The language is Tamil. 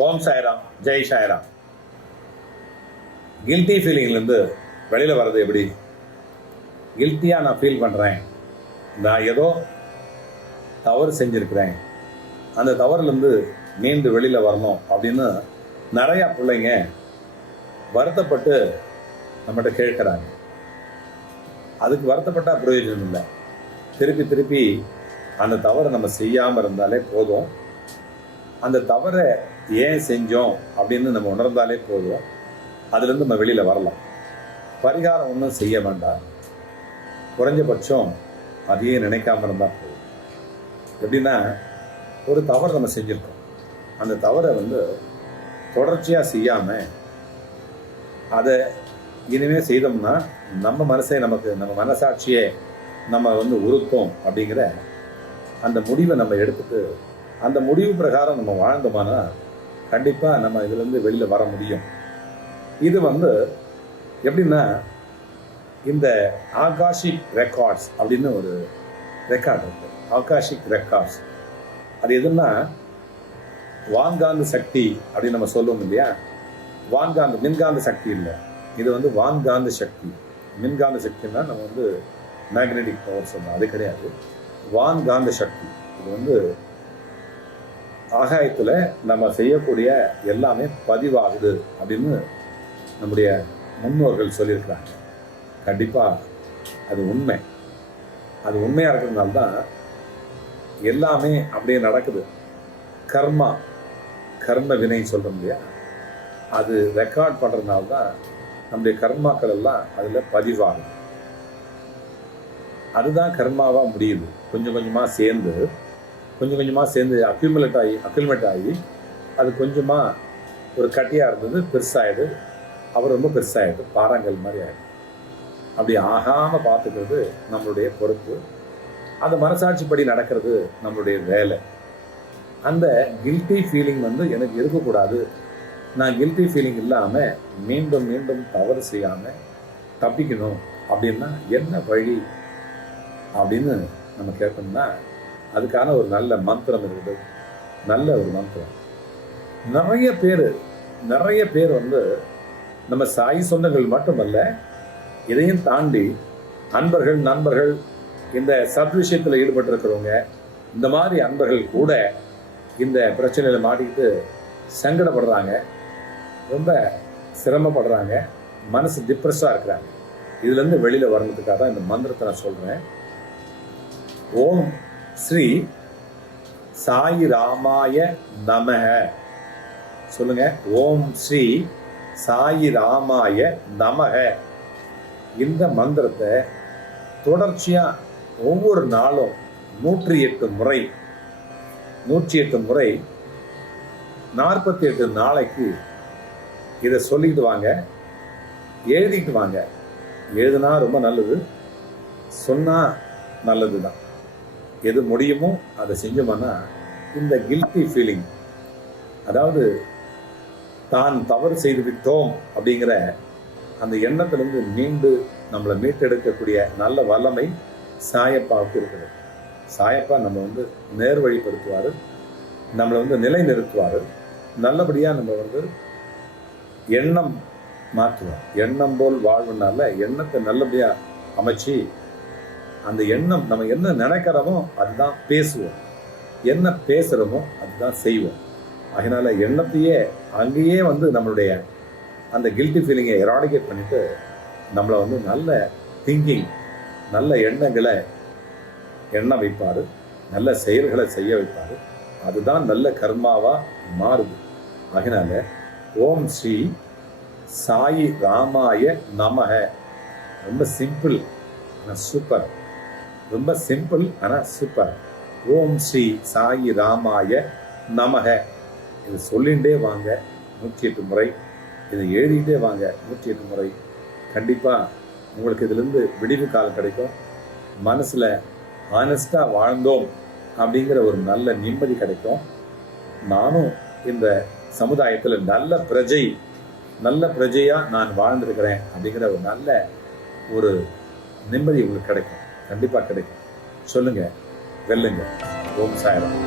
ஓம் சாய்ராம், ஜெய் சாய்ராம். கில்ட்டி ஃபீலிங்லேருந்து வெளியில் வர்றது எப்படி? கில்ட்டியாக நான் ஃபீல் பண்ணுறேன், நான் ஏதோ தவறு செஞ்சுருக்கிறேன், அந்த தவறுலேருந்து மீண்டு வெளியில் வரணும் அப்படின்னு நிறையா பிள்ளைங்க வருத்தப்பட்டு நம்மகிட்ட கேட்குறாங்க. அதுக்கு வருத்தப்பட்டால் பிரயோஜனம் இல்லை. திருப்பி திருப்பி அந்த தவறை நம்ம செய்யாமல் இருந்தாலே போதும். அந்த தவறை ஏன் செஞ்சோம் அப்படின்னு நம்ம உணர்ந்தாலே போதும். அதுலேருந்து நம்ம வெளியில் வரலாம். பரிகாரம் ஒன்றும் செய்ய வேண்டாம். குறைஞ்சபட்சம் அதையே நினைக்காம இருந்தால் போதும். எப்படின்னா, ஒரு தவறு நம்ம செஞ்சுருக்கோம், அந்த தவறை தொடர்ச்சியாக செய்யாமல் அதை இனிமேல் செய்தோம்னா நம்ம மனசே நம்ம மனசாட்சியே நம்ம உறுத்தோம் அப்படிங்கிற அந்த முடிவை நம்ம எடுத்துட்டு அந்த முடிவு பிரகாரம் நம்ம வாழ்ந்தோம்னா கண்டிப்பாக நம்ம இதுலேருந்து வெளியில் வர முடியும். இது எப்படின்னா, இந்த ஆகாஷிக் ரெக்கார்ட்ஸ் அப்படின்னு ஒரு ரெக்கார்டு இருக்கு. ஆகாஷிக் ரெக்கார்ட்ஸ் அது எதுன்னா, வான்காந்த சக்தி அப்படின்னு நம்ம சொல்லுவோம் இல்லையா? மின்காந்த சக்தி இல்லை, இது வான்காந்த சக்தி. மின்காந்த சக்தின்னா நம்ம மேக்னெட்டிக் பவர் சொல்லலாம், அது கிடையாது. வான்காந்த சக்தி இது ஆகாயத்தில் நம்ம செய்யக்கூடிய எல்லாமே பதிவாகுது அப்படின்னு நம்முடைய முன்னோர்கள் சொல்லியிருக்கிறாங்க. கண்டிப்பாக அது உண்மை. அது உண்மையாக இருக்கிறதுனால தான் எல்லாமே அப்படியே நடக்குது. கர்ம வினை சொல்கிறோம் இல்லையா? அது ரெக்கார்ட் பண்ணுறதுனால தான் நம்முடைய கர்மாக்கள் எல்லாம் அதில் பதிவாகுது. அதுதான் கர்மாவாக முடியுது. கொஞ்சம் கொஞ்சமாக சேர்ந்து அக்யூமுலேட் ஆகி அது கொஞ்சமாக ஒரு கட்டியாக இருந்தது பெருசாகிடு, அவர் ரொம்ப பெருசாகிடு, பாறாங்கல் மாதிரி ஆகிடும். அப்படி ஆகாமல் பார்த்துக்கிறது நம்மளுடைய பொறுப்பு. அந்த மனசாட்சிப்படி நடக்கிறது நம்மளுடைய வேலை. அந்த கில்ட்டி ஃபீலிங் எனக்கு இருக்கக்கூடாது. நான் கில்ட்டி ஃபீலிங் இல்லாமல் மீண்டும் மீண்டும் தவறு செய்யாமல் தப்பிக்கணும் அப்படின்னா என்ன வழி அப்படின்னு நம்ம கேட்டோம்னா, அதுக்கான ஒரு நல்ல மந்திரம் இருக்குது. நல்ல ஒரு மந்திரம். நிறைய பேர் நம்ம சாய் சொந்தங்கள் மட்டுமல்ல, இதையும் தாண்டி நண்பர்கள் இந்த சத் விஷயத்தில் ஈடுபட்டிருக்கிறவங்க, இந்த மாதிரி அன்பர்கள் கூட இந்த பிரச்சனையில் மாட்டிக்கிட்டு சங்கடப்படுறாங்க, ரொம்ப சிரமப்படுறாங்க, மனசு டிப்ரெஸ்ஸாக இருக்கிறாங்க. இதுலேருந்து வெளியில் வர்றதுக்காக தான் இந்த மந்திரத்தை நான் சொல்கிறேன். ஓம் ஸ்ரீ சாயி ராமாய நமஹ. சொல்லுங்க, ஓம் ஸ்ரீ சாயி ராமாய நமஹ. இந்த மந்திரத்தை தொடர்ச்சியாக ஒவ்வொரு நாளும் 108 முறை 48 நாளைக்கு இதை சொல்லிட்டு வாங்க, எழுதிட்டு வாங்க. எழுதுனா ரொம்ப நல்லது, சொன்னால் நல்லது தான். எது முடியுமோ அதை செஞ்சோம்னா இந்த கில்ட்டி ஃபீலிங், அதாவது தான் தவறு செய்து விட்டோம் அப்படிங்கிற அந்த எண்ணத்திலிருந்து நம்மளை மீட்டெடுக்கக்கூடிய நல்ல வல்லமை சாயப்பாவுக்கு இருக்குது. சாயப்பா நம்ம நேர்வழிப்படுத்துவார், நம்மளை நிலை நிறுத்துவார். நல்லபடியாக நம்ம எண்ணம் மாற்றுவோம். எண்ணம் போல் வாழ்வுனால எண்ணத்தை நல்லபடியாக அமைச்சு, அந்த எண்ணம் நம்ம என்ன நினைக்கிறோமோ அதுதான் பேசுவோம், என்ன பேசுகிறோமோ அதுதான் செய்வோம். அதனால எண்ணத்தையே அங்கேயே நம்மளுடைய அந்த கில்ட்டி ஃபீலிங்கை எராடிகேட் பண்ணிட்டு நம்மளை நல்ல திங்கிங், நல்ல எண்ணங்களை எண்ண வைப்பார், நல்ல செயல்களை செய்ய வைப்பார். அதுதான் நல்ல கர்மாவாக மாறுது. அதனால ஓம் ஸ்ரீ சாயி ராமாய நமஹ. ரொம்ப சிம்பிள் ஆனால் சூப்பர். ரொம்ப சிம்பிள் ஆனால் சூப்பர். ஓம் ஸ்ரீ சாயி ராமாய நமஹ. இது சொல்லிகிட்டே வாங்க 108 முறை. இதை எழுதிக்கிட்டே வாங்க 108 முறை. கண்டிப்பாக உங்களுக்கு இதிலிருந்து விடிவு காலம் கிடைக்கும். மனசில் ஆனஸ்டாக வாழ்ந்தோம் அப்படிங்கிற ஒரு நல்ல நிம்மதி கிடைக்கும். நானும் இந்த சமுதாயத்தில் நல்ல பிரஜையாக நான் வாழ்ந்திருக்கிறேன் அப்படிங்கிற ஒரு நல்ல ஒரு நிம்மதி உங்களுக்கு கிடைக்கும். கண்டிப்பாக கிடைக்கும். சொல்லுங்கள், வெல்லுங்க. ஓம் சாய்ராம்.